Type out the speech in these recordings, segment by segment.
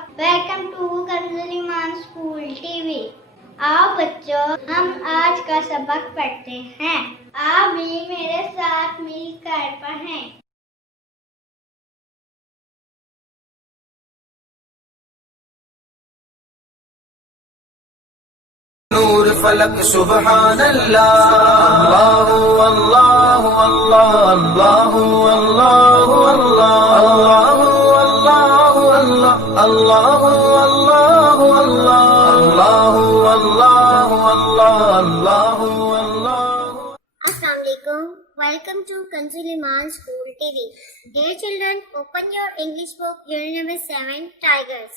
Welcome to कंजुलीमान school TV. आओ बच्चों, हम आज का सबक पढ़ते हैं। आप भी मेरे साथ मिलकर पढ़ें। नूर फलक सुबहान अल्लाह अल्लाह अल्लाह अल्लाह अल्लाह अल्लाह अल्लाह अल्लाह अल्लाह अल्लाह अल्लाह अल्लाह अल्लाह अल्लाह। अस्सलाम वालेकुम। Welcome to Kanzuliman School TV. Dear children, open your English book, unit number 7, Tigers.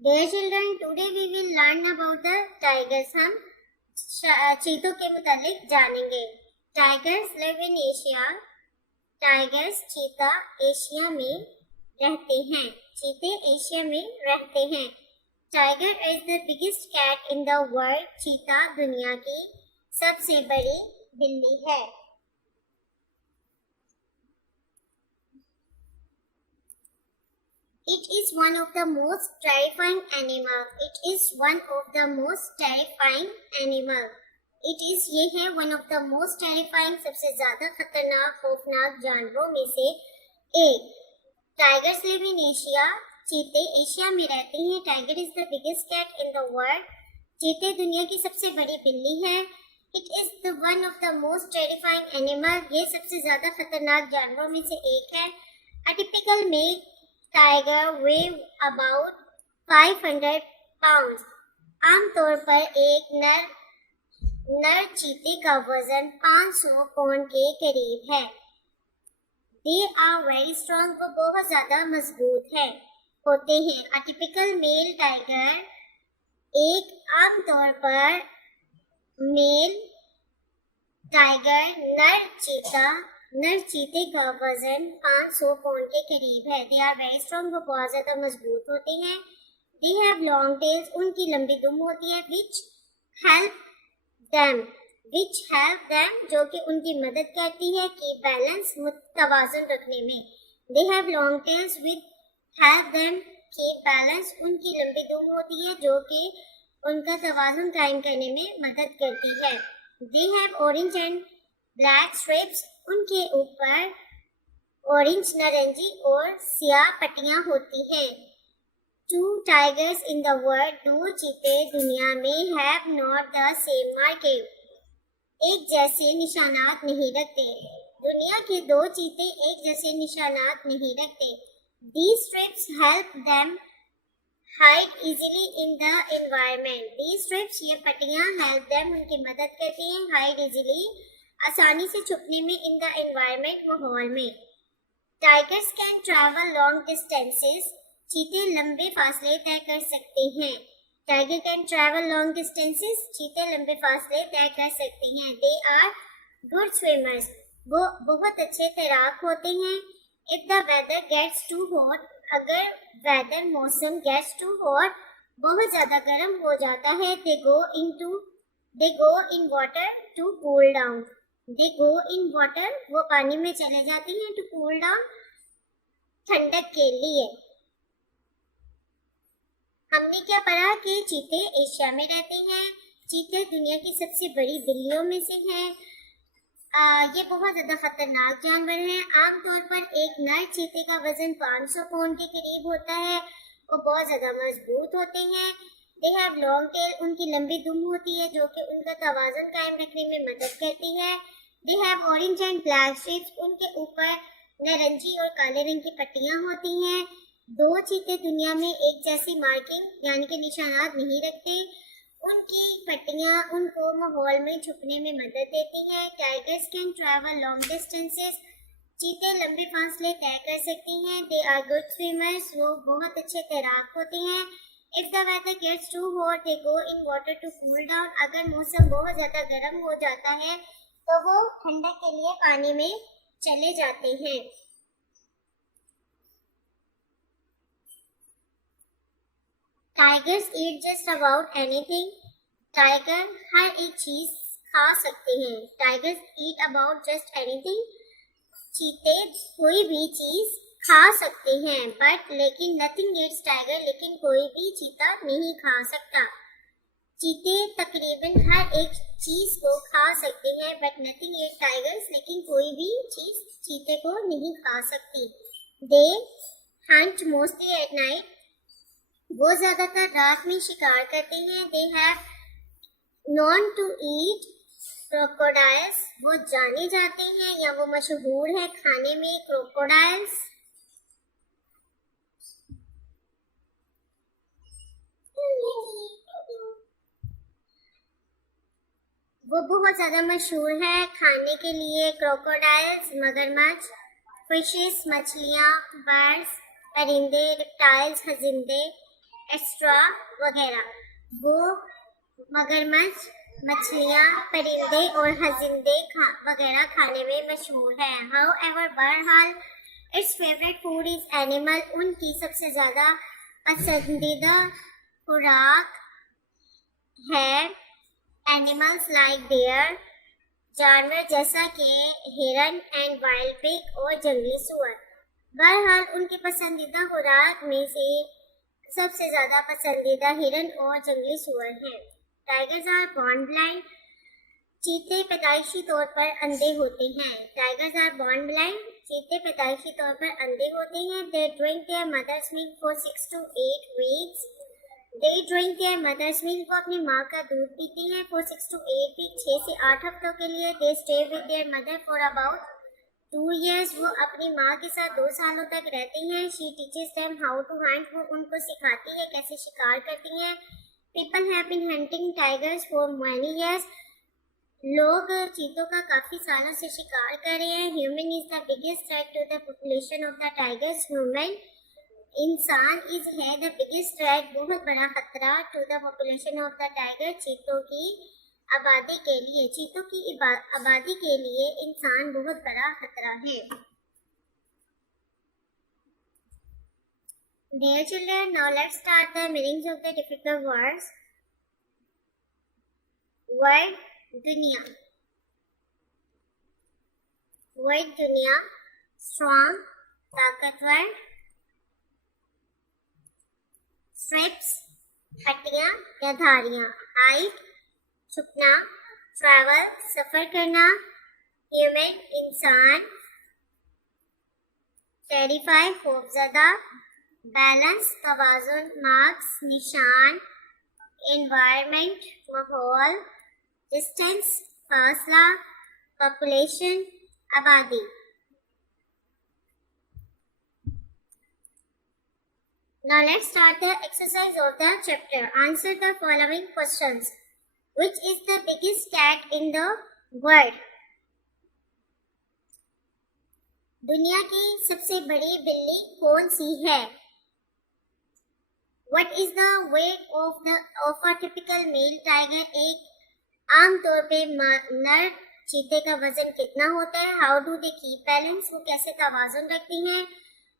Dear children, today we will learn about the tigers. हम चीतों के मुतालिक जानेंगे। Tigers live in Asia. Tigers चीता एशिया में रहते हैं। चीते एशिया में रहते हैं। Tiger is the biggest cat in the world. चीता दुनिया की सबसे बड़ी बिल्ली है। It is one of the most terrifying animals. It is one of the most terrifying animal. It is ये है one of the most terrifying सबसे ज्यादा खतरनाक खौफनाक जानवरों में से एक। Tigers live in Asia. चीते एशिया में रहते हैं। Tiger is the biggest cat in the world. चीते दुनिया की सबसे बड़ी बिल्ली है। It is the one of the most terrifying animal. ये सबसे ज्यादा खतरनाक जानवरों में से एक है। A typical male tiger weigh about 500 pounds. आमतौर पर एक नर चीते का वजन 500 पौंड के करीब है। They are very strong. वो बहुत ज्यादा मजबूत होते हैं। A typical male tiger, एक आमतौर पर मेल टाइगर नर चीते का वजन 500 पौंड के करीब है। They are very strong. वो बहुत ज्यादा मजबूत होते हैं। They have long tails. उनकी लंबी दुम होती है। विच हेल्प देम जो कि उनकी मदद करती है कि बैलेंस तवाज़ुन रखने में। They have long tails with help them keep balance. उनकी लंबी दुम होती है जो कि उनका तवाज़ुन कायम करने में मदद करती है। They have orange and black stripes. उनके ऊपर ऑरेंज नारंगी और सियाह पट्टियां होती हैं। Two tigers in the world, दो चीते दुनिया में have not the same marking, एक जैसे निशानात नहीं रखते। दुनिया के दो चीते एक जैसे निशानात नहीं रखते। These strips help them hide easily in the environment. These strips, ये पट्टियां help them, उनकी मदद करती हैं, hide easily, आसानी से छुपने में, इन द एनवायरमेंट, माहौल में। Tigers can travel long distances. चीते लंबे फासले तय कर सकते हैं। Tiger can travel long distances. चीते लंबे फासले तय कर सकते हैं। They are good swimmers. वो बहुत अच्छे तैराक होते हैं। If the weather gets too hot, अगर मौसम गेट्स टू हॉट, बहुत ज्यादा गर्म हो जाता है, they go in water to cool down. They go in water, वो पानी में चले जाते हैं, to cool down, ठंडक के लिए। हमने क्या पढ़ा कि चीते एशिया में रहते हैं। चीते दुनिया की सबसे बड़ी बिल्लियों में से हैं। ये बहुत ज़्यादा खतरनाक जानवर हैं। आमतौर पर एक नर चीते का वजन 500 पौंड के करीब होता है। वो बहुत ज़्यादा मजबूत होते हैं। They have long tail, उनकी लंबी दुम होती है जो कि उनका तवाज़ुन कायम रखने में मदद करती है। They have orange and black stripes, उनके ऊपर नारंगी और काले रंग की पट्टियां होती हैं। दो चीते दुनिया में एक जैसी मार्किंग यानी कि निशानात नहीं रखते। उनकी पट्टियां उनको माहौल में छुपने में मदद देती हैं। Tigers can travel long distances. चीते लंबे फासले तय कर सकती हैं। They are good swimmers. वो बहुत अच्छे तैराक होते हैं। If the weather gets too hot, they go in water to cool down. अगर मौसम बहुत ज़्यादा गर्म हो जाता है तो वो ठंडक के लिए पानी में चले जाते हैं। Tigers eat just about anything. Tiger हर एक चीज खा सकते हैं। Tigers eat about just anything. चीते कोई भी चीज खा सकते हैं, बट लेकिन नथिंग ईट्स टाइगर, लेकिन कोई भी चीता नहीं खा सकता। चीते तकरीबन हर एक चीज को खा सकते हैं, बट नथिंग ईट टाइगर्स, लेकिन कोई भी चीज चीते को नहीं खा सकती। They hunt mostly at night, वो ज्यादातर रात में शिकार करते हैं। They have known to eat crocodiles, वो जाने जाते हैं या वो मशहूर है खाने में क्रोकोडाइल्स। वो बहुत ज्यादा मशहूर है खाने के लिए क्रोकोडाइल्स, मगरमच्छ, फिशेस मछलियाँ, बर्ड्स परिंदे, रेप्टाइल्स हजिंदे, एक्स्ट्रा वगैरह। वो मगरमच्छ, मछलियाँ, परिंदे और हजिंदे वगैरह खाने में मशहूर है। हाउएवर बहरहाल it's favourite food is animal, उनकी सबसे ज्यादा पसंदीदा खुराक है एनिमल्स लाइक डियर, जानवर जैसा कि हिरन एंड वाइल्ड पिग और जंगली सुअर। बहरहाल उनके पसंदीदा खुराक में से सबसे ज्यादा पसंदीदा हिरन और जंगली सुअर हैं। टाइगर्स आर बॉर्न ब्लाइंड, चीते पैदाइशी तौर पर अंधे होते हैं। टाइगर्स आर बॉर्न ब्लाइंड, चीते पैदाइशी तौर पर अंधे होते हैं। They drink their mother's milk for 6 to 8 weeks, they drink their mother's milk, वो अपनी माँ का दूध पीते हैं। फॉर 6 to 8 weeks, 6 से 8 हफ्तों के लिए। They stay with their mother for about 2 years, वो अपनी माँ के साथ 2 सालों तक रहते हैं। She teaches them how to hunt, वो उनको सिखाती है कैसे शिकार करती हैं। People have been hunting tigers for many years, लोग चीतों का काफी सालों से शिकार कर रहे हैं। Human is the biggest threat to the population of the tigers, human इंसान इज है द बिगेस्ट थ्रेट, बहुत बड़ा खतरा to the population of the tiger, चीतों की आबादी के लिए। चीतों की आबादी के लिए इंसान बहुत बड़ा खतरा है। Dear children, now let's start the meanings of the difficult words. Word दुनिया, word दुनिया, strong ताकतवर, strips पट्टियां या धारियां, hide छुपना, travel सफर करना, human इंसान, terrify खौफजदा, balance तवाज़ुन, marks निशान, environment माहौल, distance फासला, population आबादी। Now let's start the exercise of the chapter. Answer the following questions. Which is the biggest cat in the world? दुनिया की सबसे बड़ी बिल्ली कौन सी है? What is the weight of a typical male tiger? एक आमतौर पे नर चीते का वजन कितना होता है? How do they keep balance? वो कैसे तवाज़ुन रखती हैं?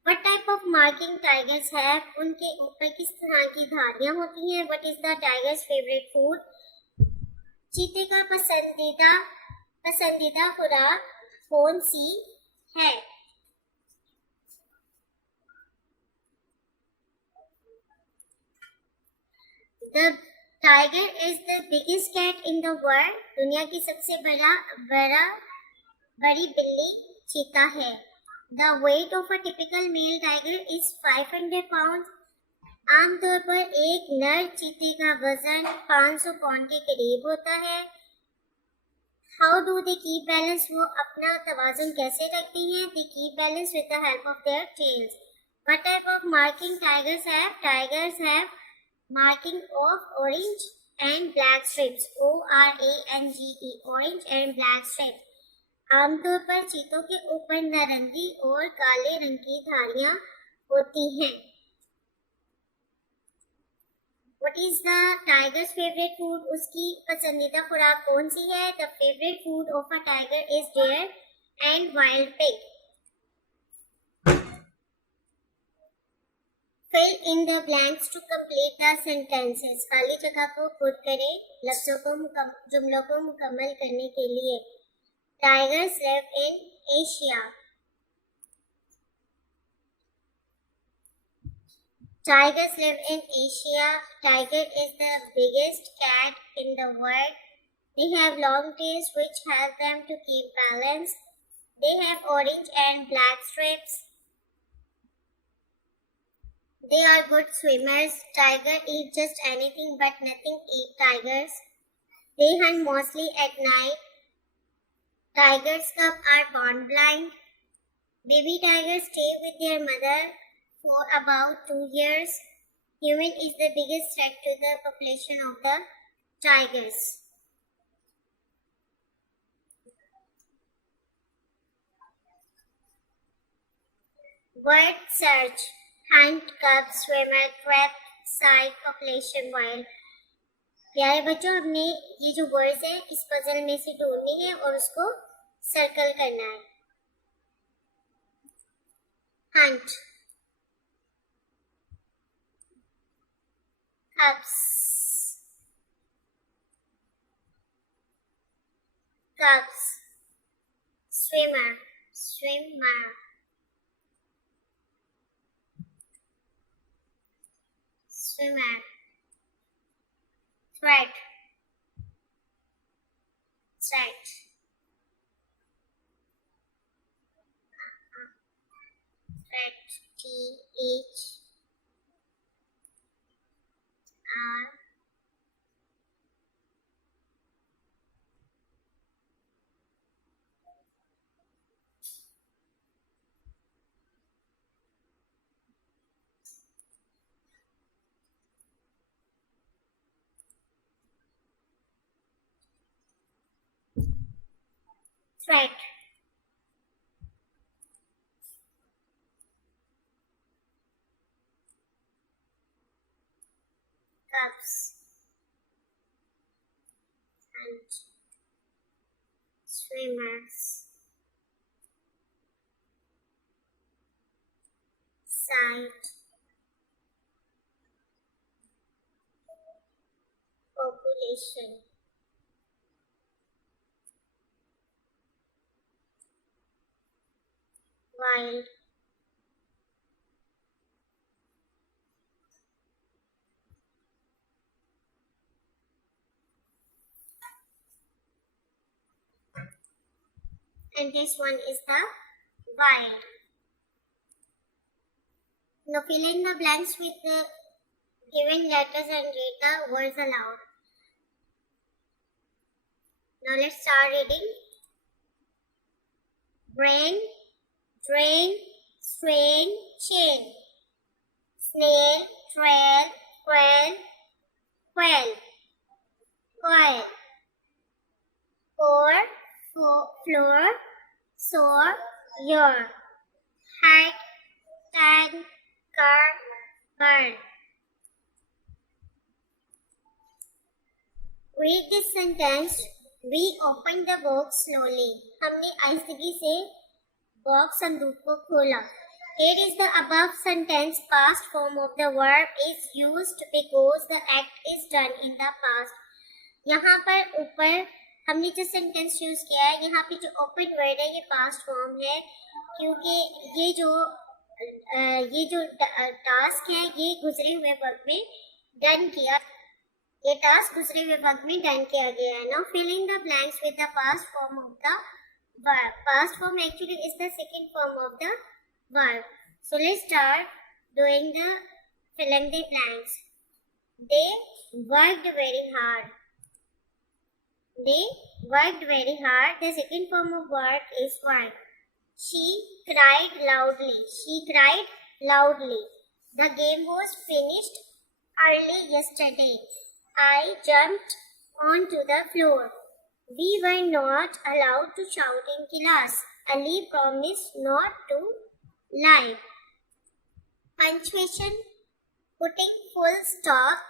What type of marking tigers have? उनके ऊपर किस तरह की धारियां होती हैं? What is the tiger's favorite food? चीते का पसंदीदा खुराक कौन सी है? The tiger is the biggest cat in the world. दुनिया की सबसे बड़ी बिल्ली चीता है। The weight of a typical male tiger is 500 pounds. आमतौर पर एक नर चीते का वजन 500 पाउंड के करीब होता है। How do they keep balance? वो अपना तवाज़ुन कैसे रखती हैं? They keep balance with the help of their tails. What type of marking tigers have? Tigers have marking of orange and black strips. ORANGE, orange and black strips. आमतौर पर चीतों के ऊपर नारंगी और काले रंग की धारियां होती हैं। What is the tiger's favorite food? उसकी पसंदीदा खुराक कौन सी है? The favorite food of a tiger is deer and wild pig. Fill in the blanks to complete the sentences. खाली जगह को खुद करें जुमलों को मुकम्मल करने के लिए। Tigers live in Asia. Tigers live in Asia. Tiger is the biggest cat in the world. They have long tails which help them to keep balance. They have orange and black stripes. They are good swimmers. Tiger eat just anything but nothing eat tigers. They hunt mostly at night. Tigers' cubs are born blind. Baby tigers stay with their mother for about 2 years. Human is the biggest threat to the population of the tigers. Word search. Hunt, cub, swimmer, trap, site, population, wild. प्यारे बच्चों, हमने ये जो words है इस puzzle में से ढूंढनी है और उसको सर्कल करना है. Hunt, cubs, cubs, swimmer, swimmer, swimmer, thread, thread, thread, THR, thread, cubs, and swimmers, site, population, wild, and this one is the wild. Now fill in the blanks with the given letters and read the words aloud. Now let's start reading. Brain, drain, strain, chain. Snail, trail, quail, quail, coil. Core, floor, sore, your. Hat, tan, car, burn. Read this sentence. We opened the box slowly. हमने आहिस्तगी से box संदूक को खोला. Here is the above sentence. Past form of the verb is used because the act is done in the past. यहाँ पर ऊपर हमने जो सेंटेंस यूज किया है, यहाँ पे जो ओपन वर्ड है ये पास्ट फॉर्म है, क्योंकि ये जो टास्क है ये गुजरे हुए वक्त में डन किया. ये टास्क दूसरे विभाग में डन किया गया है. Now filling the blanks with the past form of the verb. Past form actually is the second form of the verb. So let's start doing the filling the blanks. They worked very hard. They worked very hard. The second form of work is work. She cried loudly. She cried loudly. The game was finished early yesterday. I jumped onto the floor. We were not allowed to shout in class. Ali promised not to lie. Punctuation, putting full stop,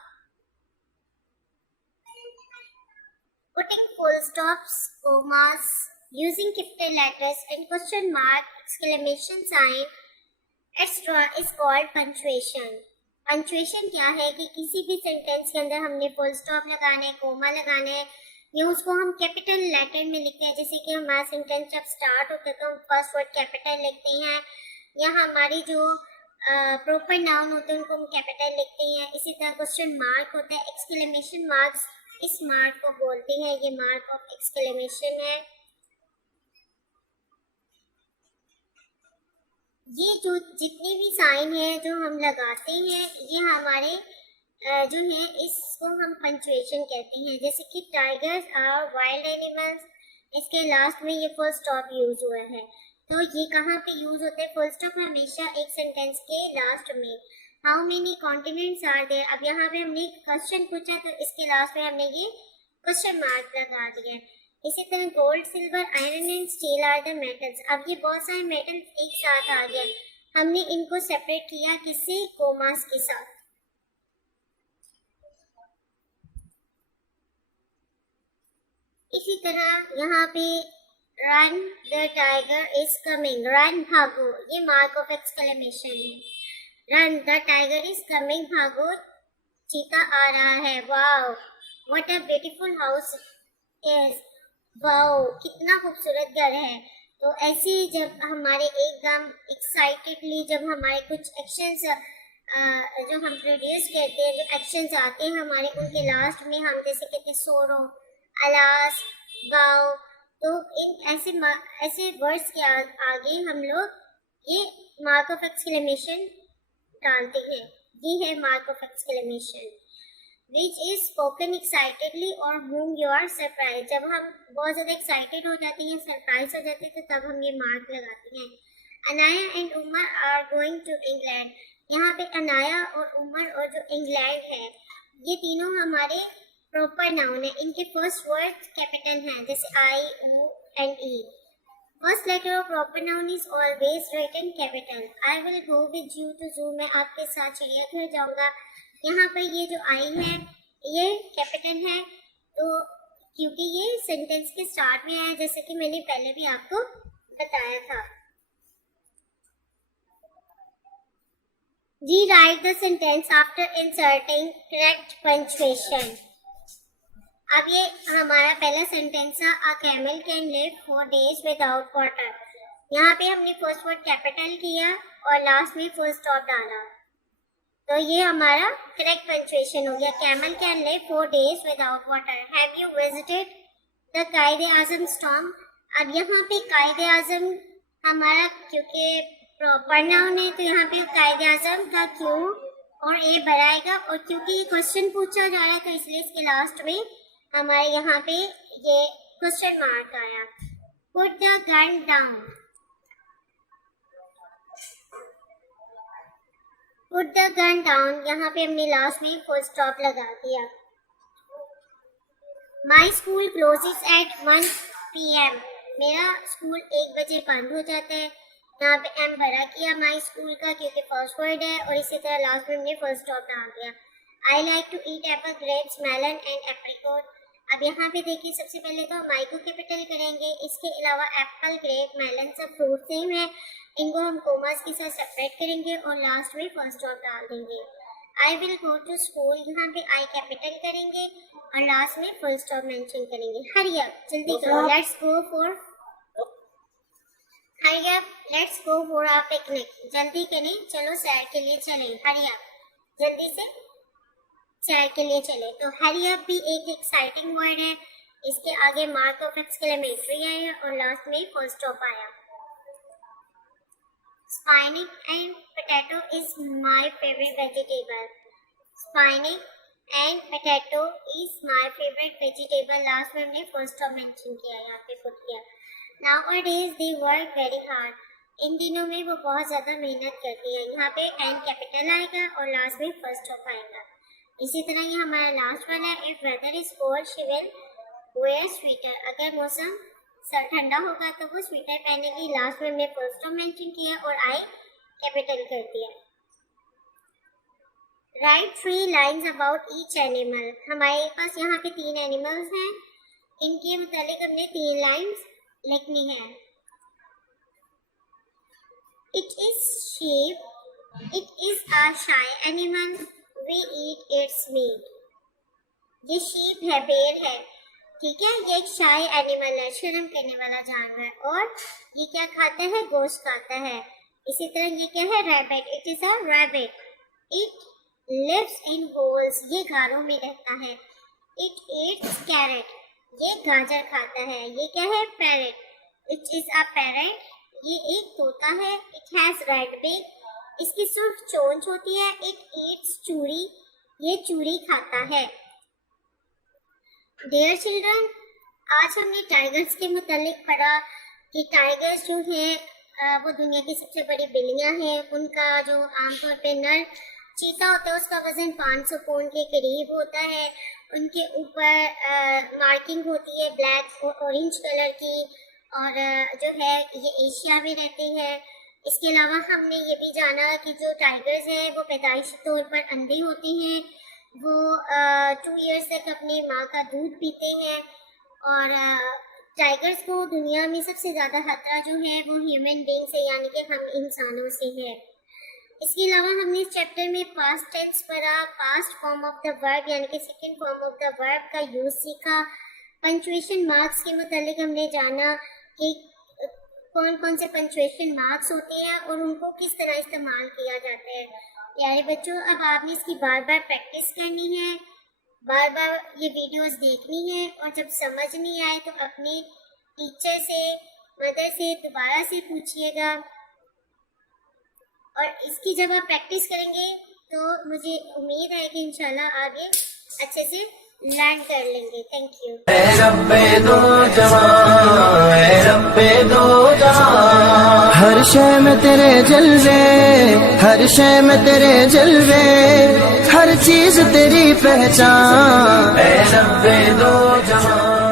putting full stops, commas, using capital letters and question mark, exclamation sign, etc. is called punctuation. Punctuation क्या है कि किसी भी sentence के अंदर हमने full stop लगाना है, कोमा लगाना है, या उसको हम कैपिटल लेटर में लिखते हैं. जैसे कि हमारा सेंटेंस जब स्टार्ट होता है तो हम फर्स्ट वर्ड कैपिटल लिखते हैं, या हमारी जो प्रॉपर नाउन होते हैं उनको हम कैपिटल लिखते हैं। इसी तरह क्वेश्चन मार्क होता है, एक्सक्लेमेशन मार्क्स, इस मार्क को बोलते हैं, ये मार्क ऑफ एक्सक्लेमेशन है। ये जो जितने भी साइन है जो हम लगाते हैं ये हमारे जो है इसको हम पंक्चुएशन कहते हैं। जैसे कि टाइगर्स आर वाइल्ड एनिमल्स, इसके लास्ट में ये फुल स्टॉप यूज हुआ है। तो ये कहाँ पे यूज होते हैं फुल स्टॉप? हमेशा एक सेंटेंस के लास्ट में। How many continents are there, अब यहाँ पे हमने क्वेश्चन पूछा तो इसके लास्ट में हमने ये क्वेश्चन मार्क लगा दिया। इसी तरह gold, silver, iron and steel are the metals, अब ये बहुत सारे मेटल्स एक साथ आ गए, हमने इनको सेपरेट किया किसी कोमास के साथ। इसी तरह यहाँ पे run the tiger is coming, run भागो, ये मार्क ऑफ एक्सक्लेमेशन है। Run the tiger is coming, भागो चीता आ रहा है। Wow what a beautiful house is, wow कितना खूबसूरत घर है। तो ऐसे ही जब हमारे एकदम एक्साइटेडली जब हमारे कुछ एक्शंस जो हम प्रोड्यूस करते हैं, जो एक्शंस आते हैं हमारे, उनके लास्ट में हम जैसे कहते हैं सोरो, अलास, वाओ, तो इन ऐसे वर्ड्स के आगे हम लोग ये मार्क ऑफ एक्सक्लेमेशन डालते हैं। ये है mark of exclamation. Which is spoken excitedly और whom you are surprised, जब हम बहुत ज़्यादा एक्साइटेड हो जाते हैं, सरप्राइज हो जाते हैं, तो तब हम ये मार्क लगाते हैं। Anaya and Umar are going to England, यहाँ पे अनाया और उमर और जो इंग्लैंड है ये तीनों हमारे प्रॉपर नाउन है। इनके फर्स्ट वर्ड कैपिटल हैं, जैसे I, O and E. First letter of proper noun is always written capital. I will go with you to zoo, मैं आपके साथ चिड़ियाघर जाऊंगा। यहाँ पर ये जो आई है ये कैपिटल है, तो क्योंकि ये सेंटेंस के स्टार्ट में आया, जैसे कि मैंने पहले भी आपको बताया था। Rewrite the sentence after inserting correct punctuation। अब ये हमारा पहला सेंटेंस है, a camel can live 4 days without water. यहाँ पे हमने फर्स्ट वर्ड कैपिटल किया और लास्ट में फुल स्टॉप डाला, तो ये हमारा करेक्ट पंक्चुएशन हो गया। Camel can live 4 days without water. Have you visited the कायदे आजम स्टॉर्म, अब यहाँ पे कायदे आजम हमारा क्योंकि प्रॉपर नाउन है तो यहाँ पे कायदे आजम का क्यों और ए बनाएगा, और क्योंकि ये क्वेश्चन पूछा जा रहा है तो इसलिए इसके लास्ट में हमारे यहाँ पे ये क्वेश्चन मार्क आया। Put the gun down, put the gun down, यहाँ पे हमने लास्ट में फुल स्टॉप लगा दिया। My school closes at 1 PM, मेरा स्कूल 1 बजे बंद हो जाता है। यहाँ पे एम भरा किया माई स्कूल का क्योंकि फर्स्ट वर्ड है, और इसी तरह लास्ट में हमने फुल स्टॉप डाल दिया। I like to eat apple, grapes, melon and apricot. अब यहाँ पे देखिए सबसे पहले तो हम आई को कैपिटल करेंगे, इसके अलावा एप्पल, ग्रेप, मेलन सब फ्रूट सेम है, इनको हम कोमास के साथ सेपरेट करेंगे और लास्ट में फुल स्टॉप डाल देंगे। I will go to school, यहाँ पे आई कैपिटल करेंगे और लास्ट में फुल स्टॉप मेंशन करेंगे। हरी अप, जल्दी करो, let's go for, hurry up, let's go for a picnic, जल्दी करें, चलो सैर के लिए चलें। हरी अप, जल्दी से सैर के लिए चले। तो हरी अप भी एक एक्साइटिंग वर्ड है, इसके आगे मार्क ऑफ एक्सक्लेमेटरी आया और लास्ट में फुल स्टॉप आया। Spinach and potato is my favorite vegetable. Spinach and potato is my favorite vegetable. Last में हमने फुल स्टॉप मेंशन किया, यहाँ पे पुट किया। Nowadays they work very hard. इन दिनों में वो बहुत ज़्यादा मेहनत करती है, यहाँ पे एंड कैपिटल आएगा और लास्ट में फुल स्टॉप आएगा। इसी तरह ये हमारा लास्ट वाला है, if weather is cold she will wear sweater, अगर मौसम ठंडा होगा तो वो स्वेटर पहनेगी। लास्ट में हमने फुल स्टॉप मेंशन किया और आई कैपिटल कर दिया। Right 3 lines about each animal, हमारे पास यहाँ पे 3 एनिमल्स हैं, इनके मुतालिक हमने 3 लाइन्स लिखनी है। It is sheep, it is a shy animal, we eat its meat। ये sheep है, बेर है, ठीक है, ये एक shy animal है, शर्म करने वाला जानवर, और ये क्या खाता है, गोश्त खाता है। इसी तरह ये क्या है, rabbit, it is a rabbit. It lives in holes, ये घरों में रहता है। इट ईट्स कैरेट, ये गाजर खाता है। ये क्या है, parrot, it is a parrot, ये एक तोता है। इट हैज रेड बिग, इसकी सिर्फ चोंच होती है। इट ईट्स चूड़ी, ये चूड़ी खाता है। डियर चिल्ड्रन, आज हमने टाइगर्स के मुतालिक पढ़ा कि टाइगर्स जो हैं वो दुनिया की सबसे बड़ी बिल्लियां हैं। उनका जो आमतौर पे नर चीता होता है उसका वजन 500 पाउंड के करीब होता है। उनके ऊपर मार्किंग होती है ब्लैक और ऑरेंज कलर की, और जो है ये एशिया में रहते हैं। इसके अलावा हमने ये भी जाना कि जो टाइगर्स हैं वो पैदाइशी तौर पर अंधे होते हैं। वो 2 इयर्स तक अपने माँ का दूध पीते हैं। और टाइगर्स को दुनिया में सबसे ज़्यादा खतरा जो है वो ह्यूमन बीइंग से यानी कि हम इंसानों से है। इसके अलावा हमने इस चैप्टर में पास्ट टेंस पढ़ा, past form of the verb यानी कि second form of the verb का यूज सीखा। पंचुएशन मार्क्स के मुतालिक हमने जाना कि कौन कौन से पंचुएशन मार्क्स होते हैं और उनको किस तरह इस्तेमाल किया जाता है। प्यारे बच्चों, अब आपने इसकी बार बार प्रैक्टिस करनी है, बार बार ये वीडियोस देखनी है, और जब समझ नहीं आए तो अपने टीचर से, मदर से दोबारा से पूछिएगा। और इसकी जब आप प्रैक्टिस करेंगे तो मुझे उम्मीद है कि इंशाल्लाह आगे अच्छे से लर्न कर लेंगे। Thank you. ऐ रब्बे दो जहां, ऐ रब्बे दो जहां, हर शय में तेरे जलवे, हर शय में तेरे जलवे, हर चीज तेरी पहचान। ऐ रब्बे दो जहां।